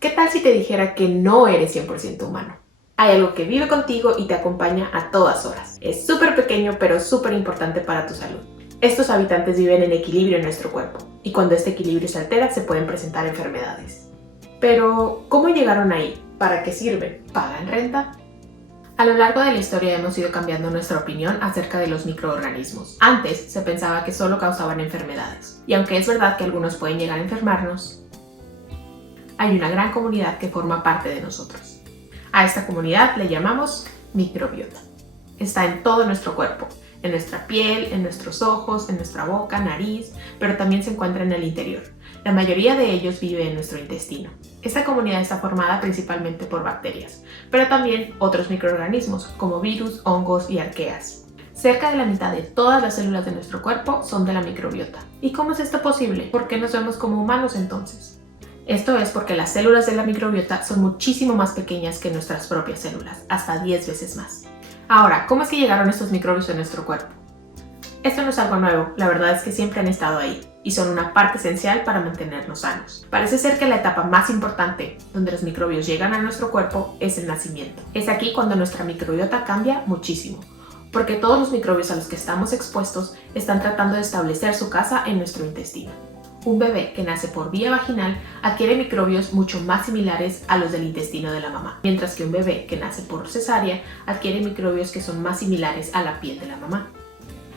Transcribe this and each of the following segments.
¿Qué tal si te dijera que no eres 100% humano? Hay algo que vive contigo y te acompaña a todas horas. Es súper pequeño pero súper importante para tu salud. Estos habitantes viven en equilibrio en nuestro cuerpo y cuando este equilibrio se altera se pueden presentar enfermedades. Pero, ¿cómo llegaron ahí? ¿Para qué sirven? ¿Pagan renta? A lo largo de la historia hemos ido cambiando nuestra opinión acerca de los microorganismos. Antes se pensaba que solo causaban enfermedades, y aunque es verdad que algunos pueden llegar a enfermarnos, hay una gran comunidad que forma parte de nosotros. A esta comunidad le llamamos microbiota. Está en todo nuestro cuerpo, en nuestra piel, en nuestros ojos, en nuestra boca, nariz, pero también se encuentra en el interior. La mayoría de ellos vive en nuestro intestino. Esta comunidad está formada principalmente por bacterias, pero también otros microorganismos como virus, hongos y arqueas. Cerca de la mitad de todas las células de nuestro cuerpo son de la microbiota. ¿Y cómo es esto posible? ¿Por qué nos vemos como humanos entonces? Esto es porque las células de la microbiota son muchísimo más pequeñas que nuestras propias células, hasta 10 veces más. Ahora, ¿cómo es que llegaron estos microbios a nuestro cuerpo? Esto no es algo nuevo, la verdad es que siempre han estado ahí y son una parte esencial para mantenernos sanos. Parece ser que la etapa más importante donde los microbios llegan a nuestro cuerpo es el nacimiento. Es aquí cuando nuestra microbiota cambia muchísimo, porque todos los microbios a los que estamos expuestos están tratando de establecer su casa en nuestro intestino. Un bebé que nace por vía vaginal adquiere microbios mucho más similares a los del intestino de la mamá, mientras que un bebé que nace por cesárea adquiere microbios que son más similares a la piel de la mamá.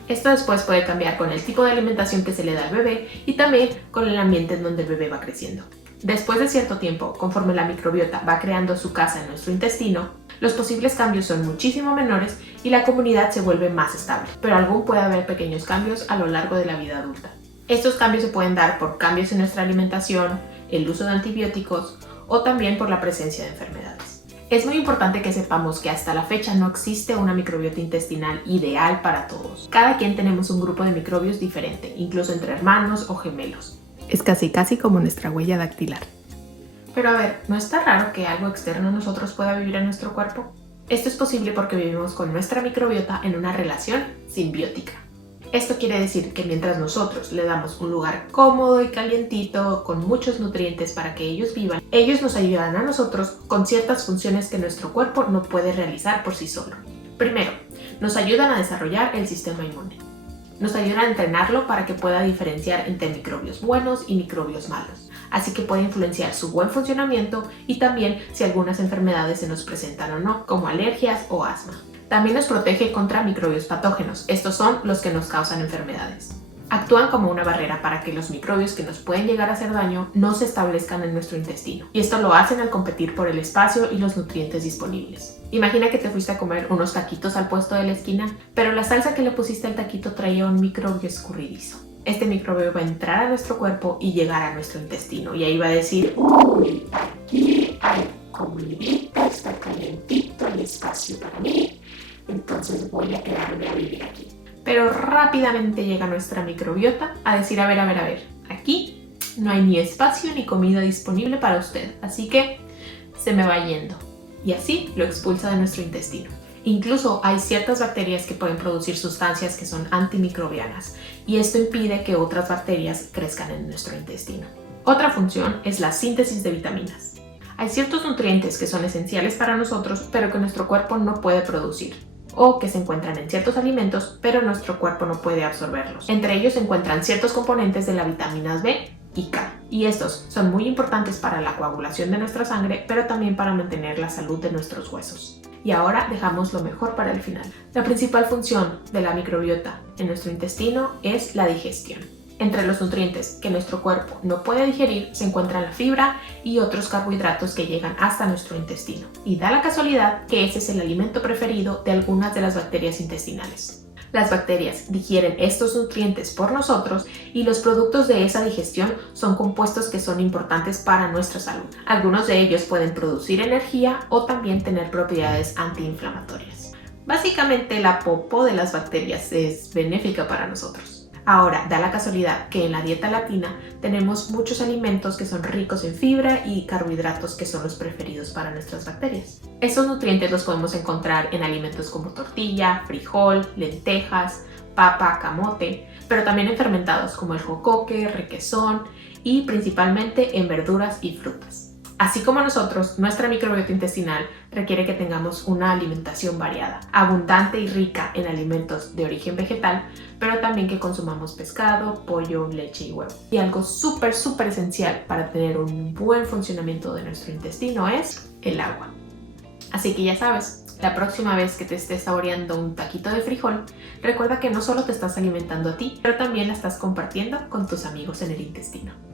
Esto después puede cambiar con el tipo de alimentación que se le da al bebé y también con el ambiente en donde el bebé va creciendo. Después de cierto tiempo, conforme la microbiota va creando su casa en nuestro intestino, los posibles cambios son muchísimo menores y la comunidad se vuelve más estable, pero aún puede haber pequeños cambios a lo largo de la vida adulta. Estos cambios se pueden dar por cambios en nuestra alimentación, el uso de antibióticos o también por la presencia de enfermedades. Es muy importante que sepamos que hasta la fecha no existe una microbiota intestinal ideal para todos. Cada quien tenemos un grupo de microbios diferente, incluso entre hermanos o gemelos. Es casi como nuestra huella dactilar. Pero a ver, ¿no está raro que algo externo a nosotros pueda vivir en nuestro cuerpo? Esto es posible porque vivimos con nuestra microbiota en una relación simbiótica. Esto quiere decir que mientras nosotros le damos un lugar cómodo y calientito, con muchos nutrientes para que ellos vivan, ellos nos ayudan a nosotros con ciertas funciones que nuestro cuerpo no puede realizar por sí solo. Primero, nos ayudan a desarrollar el sistema inmune. Nos ayudan a entrenarlo para que pueda diferenciar entre microbios buenos y microbios malos, así que puede influenciar su buen funcionamiento y también si algunas enfermedades se nos presentan o no, como alergias o asma. También nos protege contra microbios patógenos, estos son los que nos causan enfermedades. Actúan como una barrera para que los microbios que nos pueden llegar a hacer daño no se establezcan en nuestro intestino, y esto lo hacen al competir por el espacio y los nutrientes disponibles. Imagina que te fuiste a comer unos taquitos al puesto de la esquina, pero la salsa que le pusiste al taquito traía un microbio escurridizo. Este microbio va a entrar a nuestro cuerpo y llegar a nuestro intestino, y ahí va a decir: ¡Uy, aquí hay comidita, está calientito el espacio para mí! Entonces voy a quedarme a vivir aquí. Pero rápidamente llega nuestra microbiota a decir: a ver, aquí no hay ni espacio ni comida disponible para usted, así que se me va yendo. Y así lo expulsa de nuestro intestino. Incluso hay ciertas bacterias que pueden producir sustancias que son antimicrobianas, y esto impide que otras bacterias crezcan en nuestro intestino. Otra función es la síntesis de vitaminas. Hay ciertos nutrientes que son esenciales para nosotros, pero que nuestro cuerpo no puede producir, o que se encuentran en ciertos alimentos, pero nuestro cuerpo no puede absorberlos. Entre ellos se encuentran ciertos componentes de las vitaminas B y K, y estos son muy importantes para la coagulación de nuestra sangre, pero también para mantener la salud de nuestros huesos. Y ahora dejamos lo mejor para el final. La principal función de la microbiota en nuestro intestino es la digestión. Entre los nutrientes que nuestro cuerpo no puede digerir se encuentran la fibra y otros carbohidratos que llegan hasta nuestro intestino. Y da la casualidad que ese es el alimento preferido de algunas de las bacterias intestinales. Las bacterias digieren estos nutrientes por nosotros y los productos de esa digestión son compuestos que son importantes para nuestra salud. Algunos de ellos pueden producir energía o también tener propiedades antiinflamatorias. Básicamente la popó de las bacterias es benéfica para nosotros. Ahora, da la casualidad que en la dieta latina tenemos muchos alimentos que son ricos en fibra y carbohidratos que son los preferidos para nuestras bacterias. Estos nutrientes los podemos encontrar en alimentos como tortilla, frijol, lentejas, papa, camote, pero también en fermentados como el jocoque, requesón y principalmente en verduras y frutas. Así como nosotros, nuestra microbiota intestinal requiere que tengamos una alimentación variada, abundante y rica en alimentos de origen vegetal, pero también que consumamos pescado, pollo, leche y huevo. Y algo súper esencial para tener un buen funcionamiento de nuestro intestino es el agua. Así que ya sabes, la próxima vez que te estés saboreando un taquito de frijol, recuerda que no solo te estás alimentando a ti, pero también la estás compartiendo con tus amigos en el intestino.